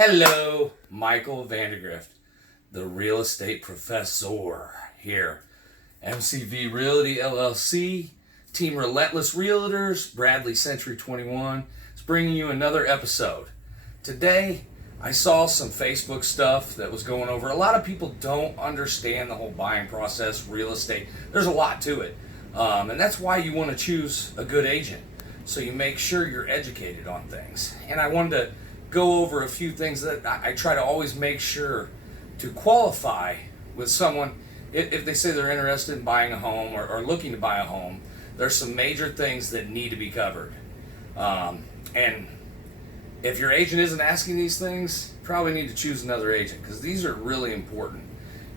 Hello, Michael Vandergrift, the real estate professor here. MCV Realty LLC, Team Relentless Realtors, Bradley Century 21 is bringing you another episode. Today, I saw some Facebook stuff that was going over. A lot of people don't understand the whole buying process, real estate. There's a lot to it. And that's why you want to choose a good agent. So you make sure you're educated on things. And I wanted to go over a few things that I try to always make sure to qualify with someone. If they say they're interested in buying a home or looking to buy a home, there's some major things that need to be covered. And if your agent isn't asking these things, you probably need to choose another agent, because these are really important.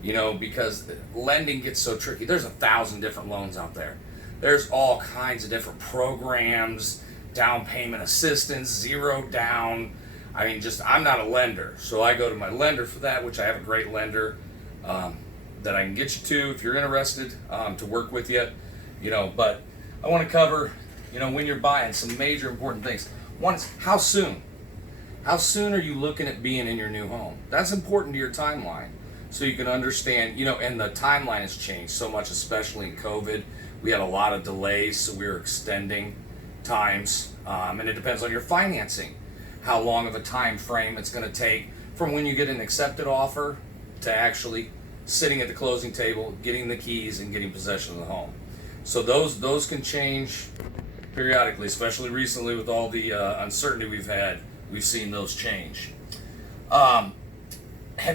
Because lending gets so tricky. There's 1,000 different loans out there. There's all kinds of different programs, down payment assistance, zero down. I'm not a lender, so I go to my lender for that, which I have a great lender that I can get you to if you're interested to work with you. But I want to cover, when you're buying, some major important things. One is how soon. How soon are you looking at being in your new home? That's important to your timeline, so you can understand, and the timeline has changed so much, especially in COVID. We had a lot of delays, so we were extending times, and it depends on your financing, how long of a time frame it's going to take from when you get an accepted offer to actually sitting at the closing table, getting the keys, and getting possession of the home. So those can change periodically, especially recently with all the uncertainty we've had. We've seen those change. Have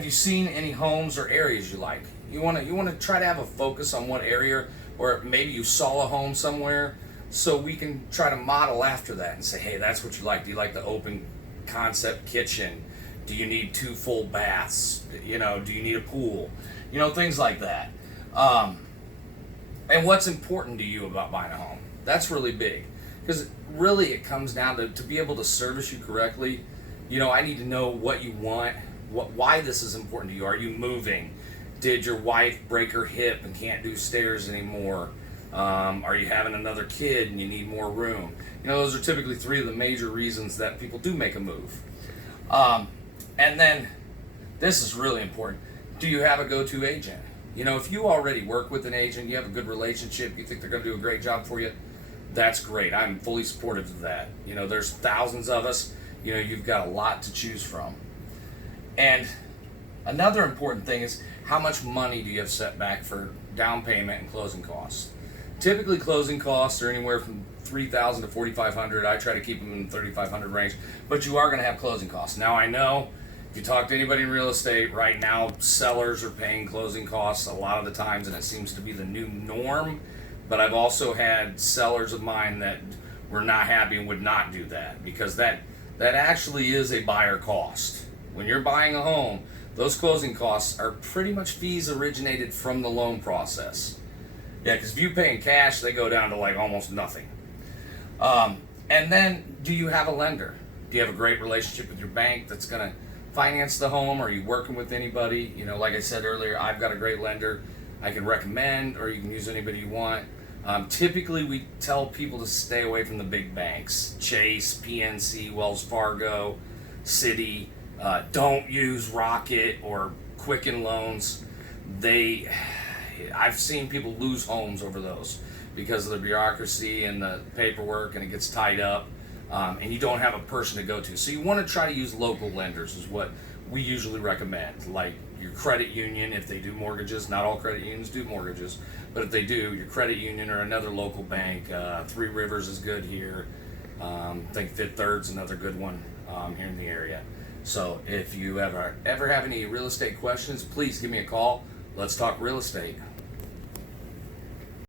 you seen any homes or areas you like? You want to try to have a focus on what area, or maybe you saw a home somewhere, so we can try to model after that and say, hey, that's what you like. Do you like the open concept kitchen? Do you need 2 full baths? Do you need a pool? Things like that. And what's important to you about buying a home? That's really big, because really it comes down to be able to service you correctly. I need to know what you want, why this is important to you. Are you moving? Did your wife break her hip and can't do stairs anymore? Are you having another kid and you need more room? Those are typically 3 of the major reasons that people do make a move. And then, this is really important. Do you have a go-to agent? If you already work with an agent, you have a good relationship, you think they're going to do a great job for you, that's great. I'm fully supportive of that. There's thousands of us. You've got a lot to choose from. And another important thing is, how much money do you have set back for down payment and closing costs? Typically, closing costs are anywhere from $3,000 to $4,500. I try to keep them in the $3,500 range, but you are going to have closing costs. Now, I know if you talk to anybody in real estate right now, sellers are paying closing costs a lot of the times, and it seems to be the new norm. But I've also had sellers of mine that were not happy and would not do that, because that actually is a buyer cost. When you're buying a home, those closing costs are pretty much fees originated from the loan process. Yeah, because if you pay in cash, they go down to like almost nothing. And then, do you have a lender? Do you have a great relationship with your bank that's going to finance the home? Are you working with anybody? Like I said earlier, I've got a great lender I can recommend, or you can use anybody you want. Typically, we tell people to stay away from the big banks: Chase, PNC, Wells Fargo, Citi. Don't use Rocket or Quicken Loans. I've seen people lose homes over those because of the bureaucracy and the paperwork, and it gets tied up, and you don't have a person to go to. So you want to try to use local lenders is what we usually recommend, like your credit union if they do mortgages. Not all credit unions do mortgages, but if they do, your credit union or another local bank. 3 Rivers is good here. I think Fifth Third's another good one here in the area. So if you ever have any real estate questions, please give me a call. Let's talk real estate.